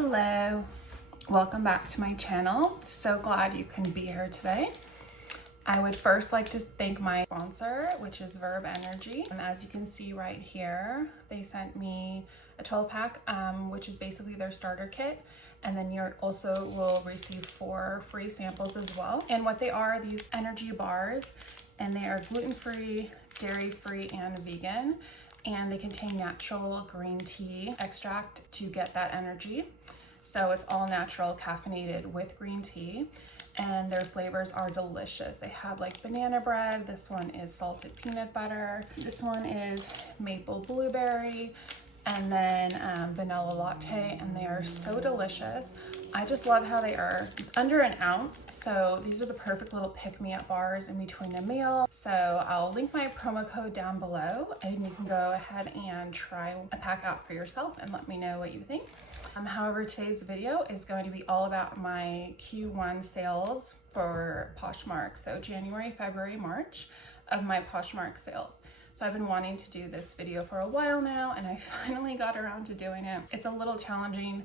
Hello, welcome back to my channel. So glad you can be here today. I would first like to thank my sponsor, which is Verb Energy. And as you can see right here, they sent me a 12-pack, which is basically their starter kit. And then you also will receive 4 free samples as well. And what they are, these energy bars, and they are gluten-free, dairy-free, and vegan. And they contain natural green tea extract to get that energy. So it's all natural, caffeinated with green tea, and their flavors are delicious. They have like banana bread. This one is salted peanut butter. This one is maple blueberry, and then vanilla latte, and they are so delicious. I just love how they are under an ounce. So these are the perfect little pick-me-up bars in between a meal. So I'll link my promo code down below and you can go ahead and try a pack out for yourself and let me know what you think. However, today's video is going to be all about my Q1 sales for Poshmark. So January, February, March of my Poshmark sales. So I've been wanting to do this video for a while now, and I finally got around to doing it. It's a little challenging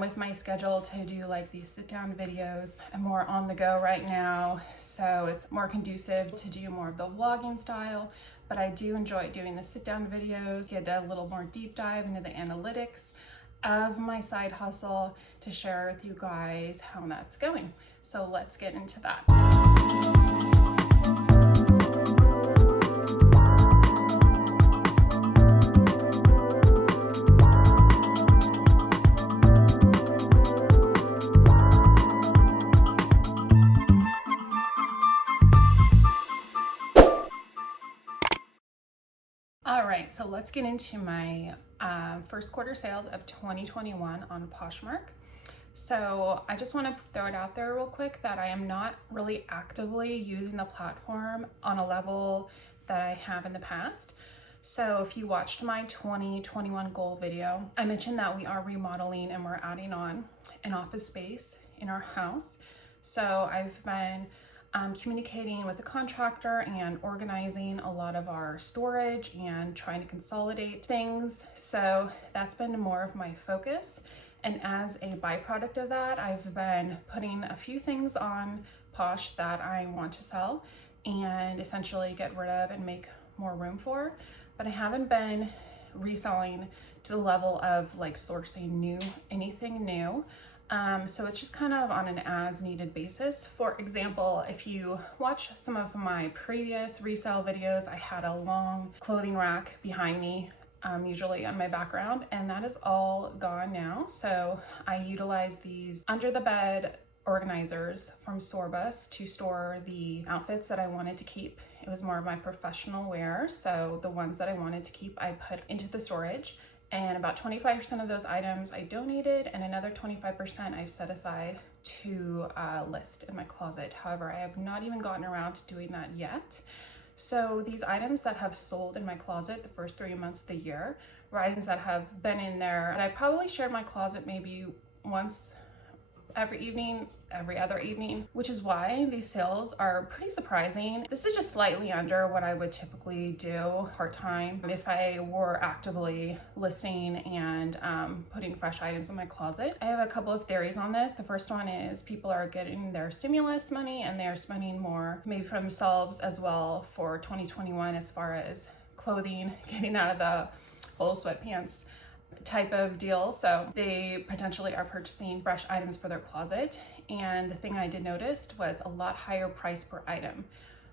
with my schedule to do like these sit down videos. I'm more on the go right now, so it's more conducive to do more of the vlogging style, but I do enjoy doing the sit down videos, get a little more deep dive into the analytics of my side hustle to share with you guys how that's going. So let's get into that. All right, so let's get into my first quarter sales of 2021 on Poshmark. So I just want to throw it out there real quick that I am not really actively using the platform on a level that I have in the past. So if you watched my 2021 goal video, I mentioned that we are remodeling and we're adding on an office space in our house. So I've been communicating with the contractor and organizing a lot of our storage and trying to consolidate things. So that's been more of my focus. And as a byproduct of that, I've been putting a few things on Posh that I want to sell and essentially get rid of and make more room for. But I haven't been reselling to the level of like sourcing anything new. So it's just kind of on an as needed basis. For example, if you watch some of my previous resale videos, I had a long clothing rack behind me, usually on my background, and that is all gone now. So I utilize these under the bed organizers from Sorbus to store the outfits that I wanted to keep. It was more of my professional wear. So the ones that I wanted to keep, I put into the storage. And about 25% of those items I donated, and another 25% I've set aside to list in my closet. However, I have not even gotten around to doing that yet. So these items that have sold in my closet the first 3 months of the year were items that have been in there. And I probably shared my closet maybe once every other evening, which is why these sales are pretty surprising. This is just slightly under what I would typically do part-time if I were actively listing and putting fresh items in my closet. I have a couple of theories on this. The first one is people are getting their stimulus money and they're spending more maybe for themselves as well for 2021 as far as clothing, getting out of the whole sweatpants type of deal. So they potentially are purchasing fresh items for their closet. And the thing I did notice was a lot higher price per item.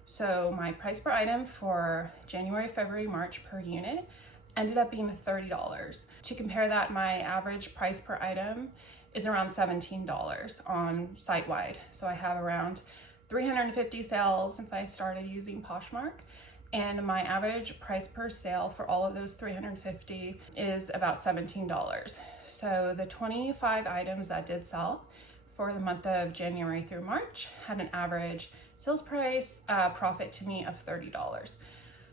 So my price per item for January, February, March per unit ended up being $30. To compare that, my average price per item is around $17 on site-wide. So I have around 350 sales since I started using Poshmark. And my average price per sale for all of those 350 is about $17. So the 25 items that did sell for the month of January through March had an average sales price profit to me of $30.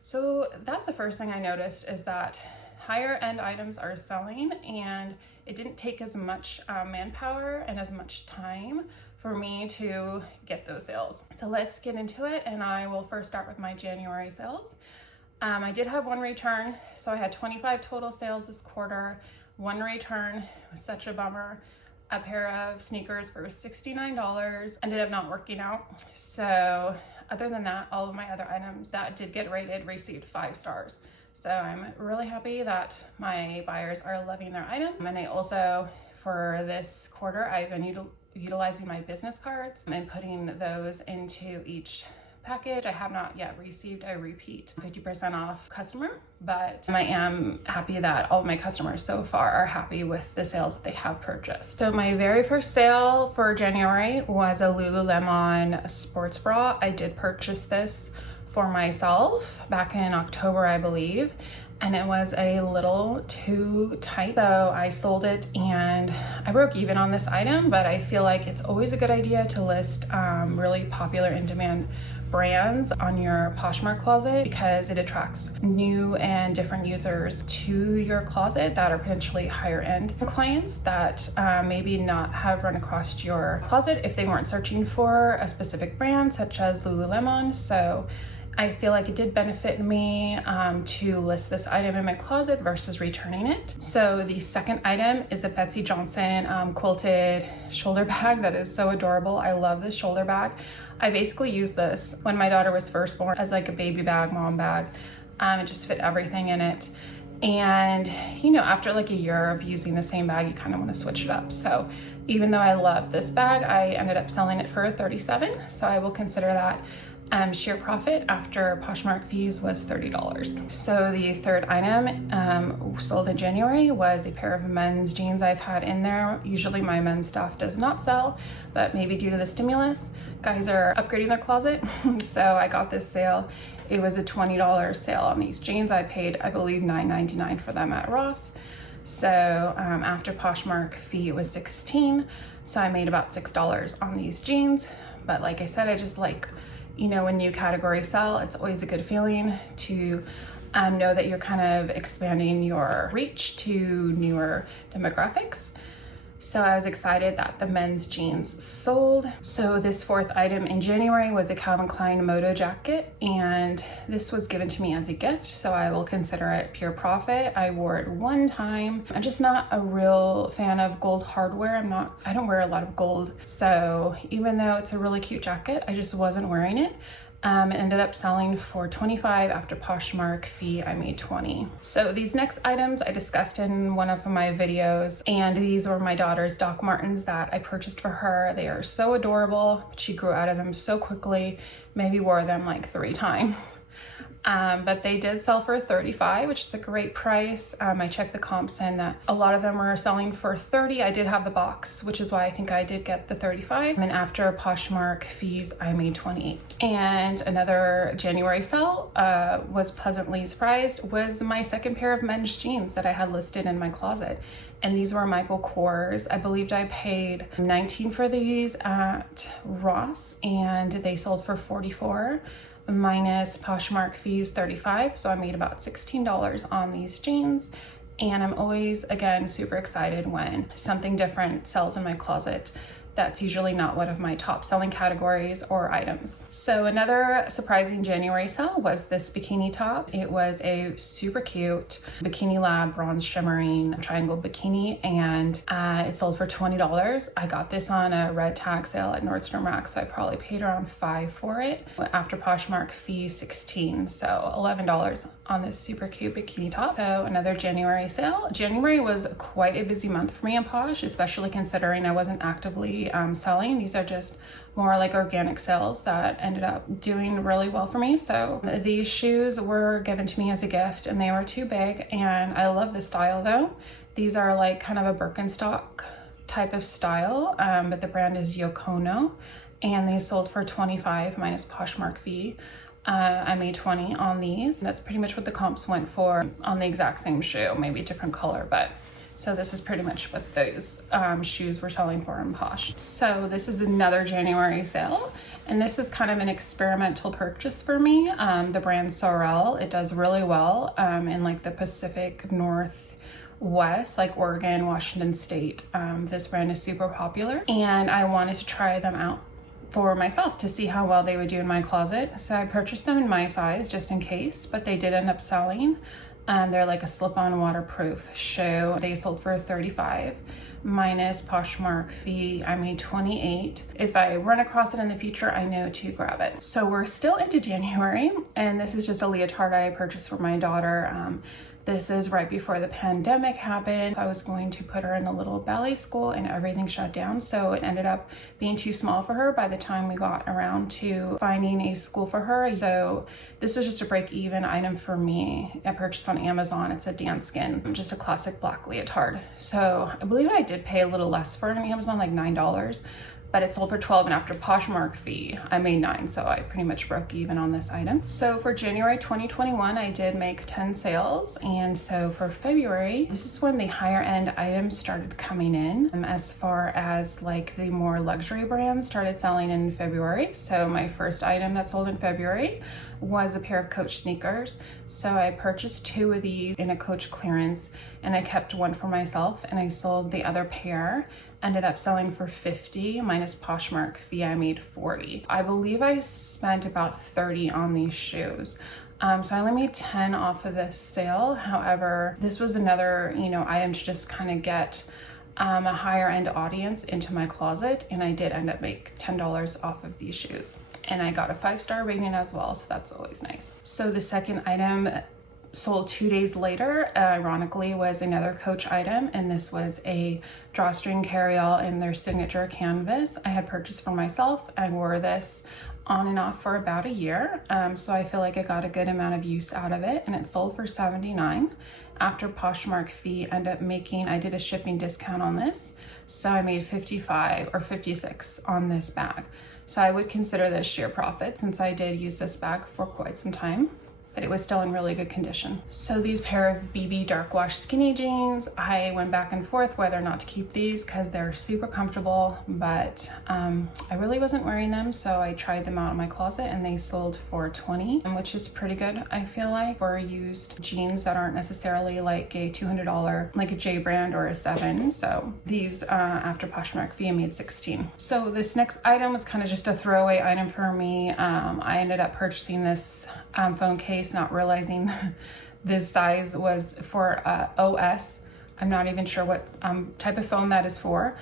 So that's the first thing I noticed, is that higher end items are selling, and it didn't take as much manpower and as much time for me to get those sales. So let's get into it, and I will first start with my January sales. I did have one return, so I had 25 total sales this quarter. one return. It was such a bummer. A pair of sneakers for $69 ended up not working out. So other than that, all of my other items that did get rated received 5 stars. So I'm really happy that my buyers are loving their item. And I also, for this quarter, I've been utilizing my business cards and putting those into each package. I have not yet received a repeat 50% off customer, but I am happy that all of my customers so far are happy with the sales that they have purchased. So my very first sale for January was a Lululemon Sports Bra. I did purchase this for myself back in October, I believe, and it was a little too tight. So I sold it and I broke even on this item, but I feel like it's always a good idea to list really popular in-demand brands on your Poshmark closet because it attracts new and different users to your closet that are potentially higher end clients that maybe not have run across your closet if they weren't searching for a specific brand such as Lululemon. So I feel like it did benefit me to list this item in my closet versus returning it. So the second item is a Betsy Johnson quilted shoulder bag that is so adorable. I love this shoulder bag. I basically used this when my daughter was first born as like a baby bag, mom bag. It just fit everything in it. And you know, after like a year of using the same bag, you kind of want to switch it up. So even though I love this bag, I ended up selling it for $37. So I will consider that sheer profit after Poshmark fees was $30. So the third item sold in January was a pair of men's jeans I've had in there. Usually my men's stuff does not sell, but maybe due to the stimulus, guys are upgrading their closet. So I got this sale. It was a $20 sale on these jeans. I paid, I believe, $9.99 for them at Ross. So after Poshmark fee, it was $16. So I made about $6 on these jeans. But like I said, I just like, you know, when new categories sell, it's always a good feeling to know that you're kind of expanding your reach to newer demographics. So I was excited that the men's jeans sold. So this fourth item in January was a Calvin Klein moto jacket, and this was given to me as a gift, so I will consider it pure profit. I wore it one time. I'm just not a real fan of gold hardware. I don't wear a lot of gold. So even though it's a really cute jacket, I just wasn't wearing it. It ended up selling for $25. After Poshmark fee, I made $20. So these next items I discussed in one of my videos, and these were my daughter's Doc Martens that I purchased for her. They are so adorable, but she grew out of them so quickly, maybe wore them like 3 times. But they did sell for $35, which is a great price. I checked the comps and that a lot of them were selling for $30. I did have the box, which is why I think I did get the $35. And after Poshmark fees, I made $28. And another January sale was pleasantly surprised was my second pair of men's jeans that I had listed in my closet. And these were Michael Kors. I believed I paid $19 for these at Ross, and they sold for $44. Minus Poshmark fees $35, so I made about $16 on these jeans. And I'm always, again, super excited when something different sells in my closet. That's usually not one of my top selling categories or items. So another surprising January sale was this bikini top. It was a super cute Bikini Lab bronze shimmering triangle bikini, and it sold for $20. I got this on a red tag sale at Nordstrom Rack, so I probably paid around $5 for it. After Poshmark fee, $16, so $11 on this super cute bikini top. So another January sale. January was quite a busy month for me in Posh, especially considering I wasn't actively selling. These are just more like organic sales that ended up doing really well for me. So these shoes were given to me as a gift, and they were too big, and I love the style though. These are like kind of a Birkenstock type of style, but the brand is Yokono, and they sold for $25 minus Poshmark fee. I made $20 on these. That's pretty much what the comps went for on the exact same shoe, maybe a different color, but so this is pretty much what those shoes were selling for in Posh. So this is another January sale, and this is kind of an experimental purchase for me. The brand Sorel, it does really well in like the Pacific Northwest, like Oregon, Washington State. This brand is super popular, and I wanted to try them out for myself to see how well they would do in my closet. So I purchased them in my size just in case, but they did end up selling. They're like a slip-on waterproof shoe. They sold for $35 minus Poshmark fee. I made $28. If I run across it in the future, I know to grab it. So we're still into January, and this is just a leotard I purchased for my daughter. This is right before the pandemic happened. I was going to put her in a little ballet school and everything shut down, so it ended up being too small for her by the time we got around to finding a school for her. So this was just a break-even item for me. I purchased on Amazon. It's a dance skin, just a classic black leotard. So I believe I did pay a little less for it on Amazon, like $9. But it sold for $12, and after Poshmark fee, I made $9, so I pretty much broke even on this item. So for January 2021, I did make 10 sales, and so for February, this is when the higher end items started coming in, as far as like the more luxury brands started selling in February. So my first item that sold in February was a pair of Coach sneakers. So I purchased 2 of these in a Coach clearance, and I kept one for myself, and I sold the other pair. Ended up selling for $50 minus Poshmark fee. I made $40. I believe I spent about $30 on these shoes. So I only made 10 off of this sale. However, this was another, item to just kind of get a higher end audience into my closet, and I did end up make $10 off of these shoes. And I got a 5-star rating as well, so that's always nice. So the second item sold 2 days later, ironically, was another Coach item, and this was a drawstring carryall in their signature canvas. I had purchased for myself. I wore this on and off for about a year, so I feel like I got a good amount of use out of it, and it sold for $79. After Poshmark fee, I did a shipping discount on this, so I made $55 or $56 on this bag. So I would consider this sheer profit, since I did use this bag for quite some time, but it was still in really good condition. So these pair of BB dark wash skinny jeans, I went back and forth whether or not to keep these because they're super comfortable, but I really wasn't wearing them, so I tried them out in my closet, and they sold for $20, which is pretty good, I feel like, for used jeans that aren't necessarily like a $200, like a J brand or a 7. So these, after Poshmark fee, I made $16. So this next item was kind of just a throwaway item for me. I ended up purchasing this phone case, not realizing this size was for OS. I'm not even sure what type of phone that is for,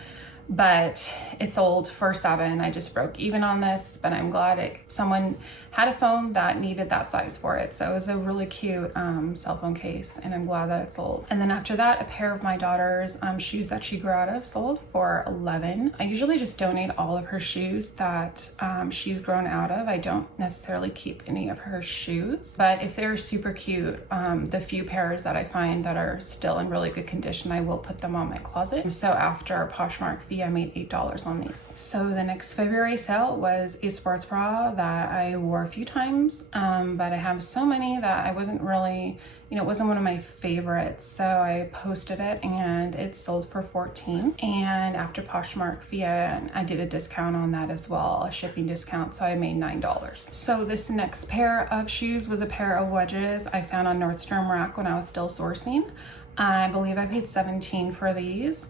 but it sold for $7. I just broke even on this, but I'm glad someone had a phone that needed that size for it. So it was a really cute cell phone case, and I'm glad that it sold. And then after that, a pair of my daughter's shoes that she grew out of sold for $11. I usually just donate all of her shoes that she's grown out of. I don't necessarily keep any of her shoes, but if they're super cute, the few pairs that I find that are still in really good condition, I will put them on my closet. So after Poshmark fee, I made $8 on these. So the next February sale was a sports bra that I wore a few times, but I have so many that I wasn't really, it wasn't one of my favorites, so I posted it and it sold for $14. And after Poshmark fee, I did a discount on that as well, a shipping discount, so I made $9. So this next pair of shoes was a pair of wedges I found on Nordstrom Rack when I was still sourcing. I believe I paid $17 for these.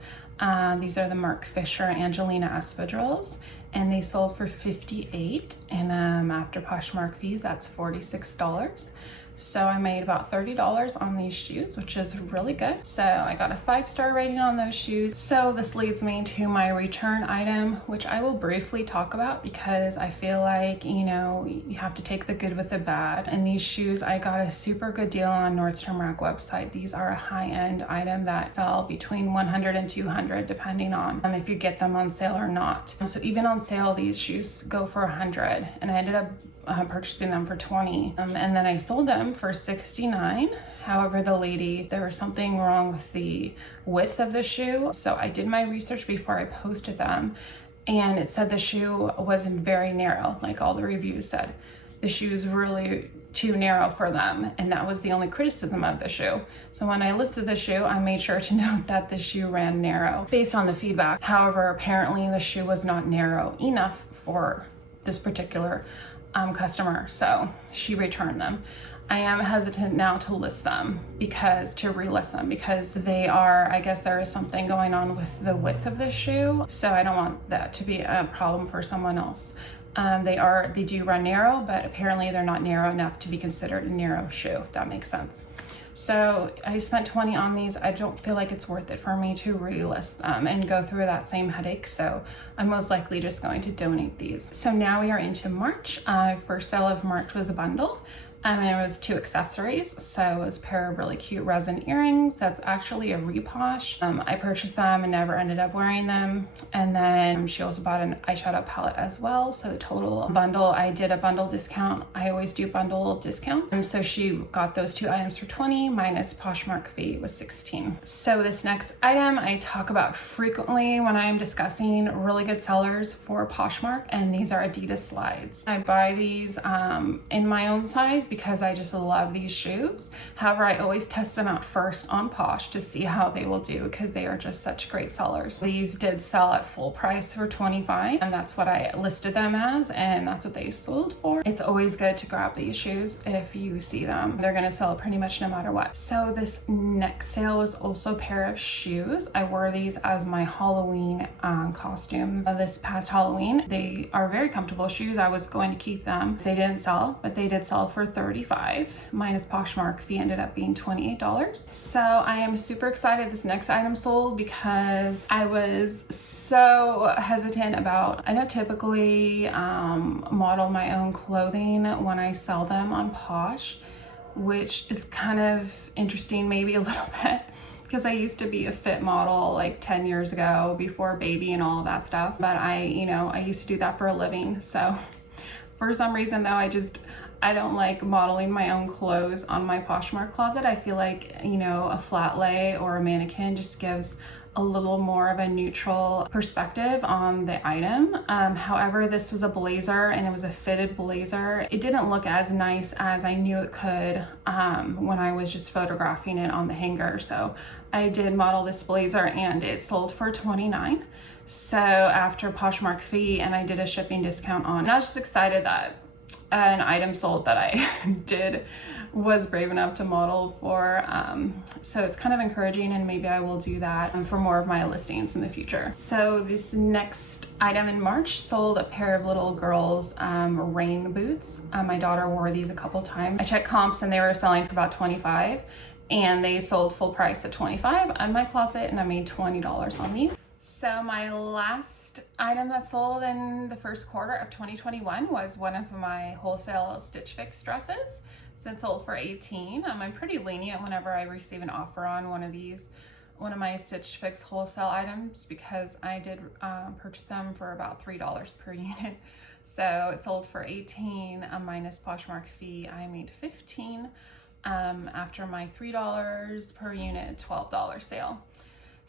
These are the Mark Fisher Angelina espadrilles, and they sold for $58. And after Poshmark fees, that's $46. So I made about $30 on these shoes, which is really good. So I got a 5-star rating on those shoes. So this leads me to my return item, which I will briefly talk about because I feel like, you have to take the good with the bad. And these shoes, I got a super good deal on Nordstrom Rack website. These are a high-end item that sell between $100 and $200, depending on if you get them on sale or not. So even on sale, these shoes go for $100, and I ended up purchasing them for $20, and then I sold them for $69. However, there was something wrong with the width of the shoe, so I did my research before I posted them, and it said the shoe wasn't very narrow, like all the reviews said. The shoe is really too narrow for them, and that was the only criticism of the shoe. So when I listed the shoe, I made sure to note that the shoe ran narrow based on the feedback. However, apparently the shoe was not narrow enough for this particular customer, so she returned them. I am hesitant now to relist them because I guess there is something going on with the width of the shoe, so I don't want that to be a problem for someone else. They do run narrow, but apparently they're not narrow enough to be considered a narrow shoe, if that makes sense. So I spent 20 on these. I don't feel like it's worth it for me to relist them and go through that same headache. So I'm most likely just going to donate these. So now we are into March. First sale of March was a bundle. And it was 2 accessories. So it was a pair of really cute resin earrings. That's actually a reposh. I purchased them and never ended up wearing them. And then she also bought an eyeshadow palette as well. So the total bundle, I did a bundle discount. I always do bundle discounts. And so she got those 2 items for 20 minus Poshmark fee was 16. So this next item I talk about frequently when I am discussing really good sellers for Poshmark, and these are Adidas Slides. I buy these in my own size because I just love these shoes. However, I always test them out first on Posh to see how they will do because they are just such great sellers. These did sell at full price for $25, and that's what I listed them as, and that's what they sold for. It's always good to grab these shoes if you see them. They're gonna sell pretty much no matter what. So this next sale was also a pair of shoes. I wore these as my Halloween costume this past Halloween. They are very comfortable shoes. I was going to keep them. They didn't sell, but they did sell for $35 minus Poshmark fee ended up being $28. So I am super excited this next item sold because I was so hesitant about, I don't typically model my own clothing when I sell them on Posh, which is kind of interesting maybe a little bit because I used to be a fit model like 10 years ago before baby and all of that stuff. But I used to do that for a living. So for some reason though, I don't like modeling my own clothes on my Poshmark closet. I feel like, a flat lay or a mannequin just gives a little more of a neutral perspective on the item. However, this was a blazer and it was a fitted blazer. It didn't look as nice as I knew it could when I was just photographing it on the hanger. So I did model this blazer and it sold for $29. So after Poshmark fee, and I did a shipping discount on, and I was just excited that an item sold that I was brave enough to model for. So it's kind of encouraging, and maybe I will do that for more of my listings in the future. So this next item in March sold a pair of little girls rain boots. My daughter wore these a couple times. I checked comps and they were selling for about $25, and they sold full price at $25 on my closet, and I made $20 on these. So my last item that sold in the first quarter of 2021 was one of my wholesale Stitch Fix dresses. So it sold for $18. I'm pretty lenient whenever I receive an offer on one of my Stitch Fix wholesale items because I did purchase them for about $3 per unit. So it sold for $18 minus Poshmark fee. I made $15 after my $3 per unit, $12 sale.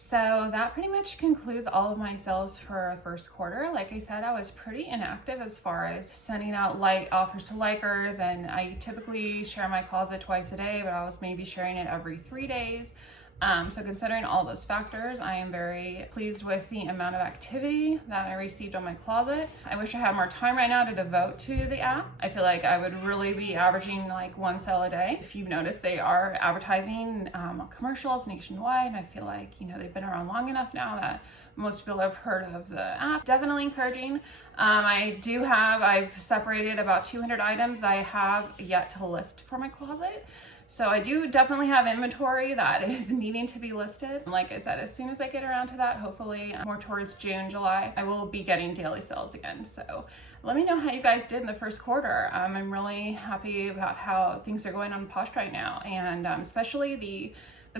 So that pretty much concludes all of my sales for first quarter. Like I said, I was pretty inactive as far as sending out offers to likers, and I typically share my closet twice a day, but I was maybe sharing it every 3 days. So considering all those factors, I am very pleased with the amount of activity that I received on my closet. I wish I had more time right now to devote to the app. I feel like I would really be averaging like 1 sale a day. If you've noticed, they are advertising commercials nationwide, and I feel like, they've been around long enough now that most people have heard of the app. Definitely encouraging. I've separated about 200 items I have yet to list for my closet. So I do definitely have inventory that is needing to be listed. Like I said, as soon as I get around to that, hopefully more towards June, July, I will be getting daily sales again. So let me know how you guys did in the first quarter. I'm really happy about how things are going on Posh right now, and especially the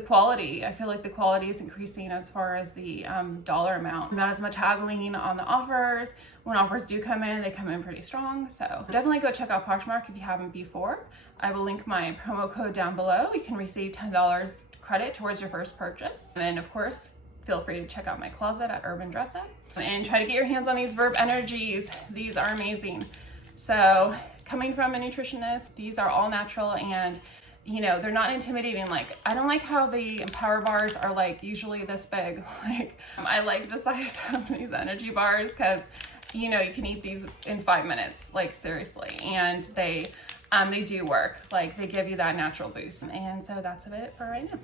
quality. I feel like the quality is increasing as far as the dollar amount. Not as much haggling on the offers. When offers do come in, they come in pretty strong. So definitely go check out Poshmark if you haven't before. I will link my promo code down below. You can receive $10 credit towards your first purchase. And of course, feel free to check out my closet at urbandressup and try to get your hands on these Verb Energies. These are amazing. So coming from a nutritionist, these are all natural, and they're not intimidating. Like, I don't like how the Power bars are like usually this big. Like, I like the size of these energy bars because, you can eat these in 5 minutes, like seriously. And they do work. Like, they give you that natural boost. And so that's about it for right now.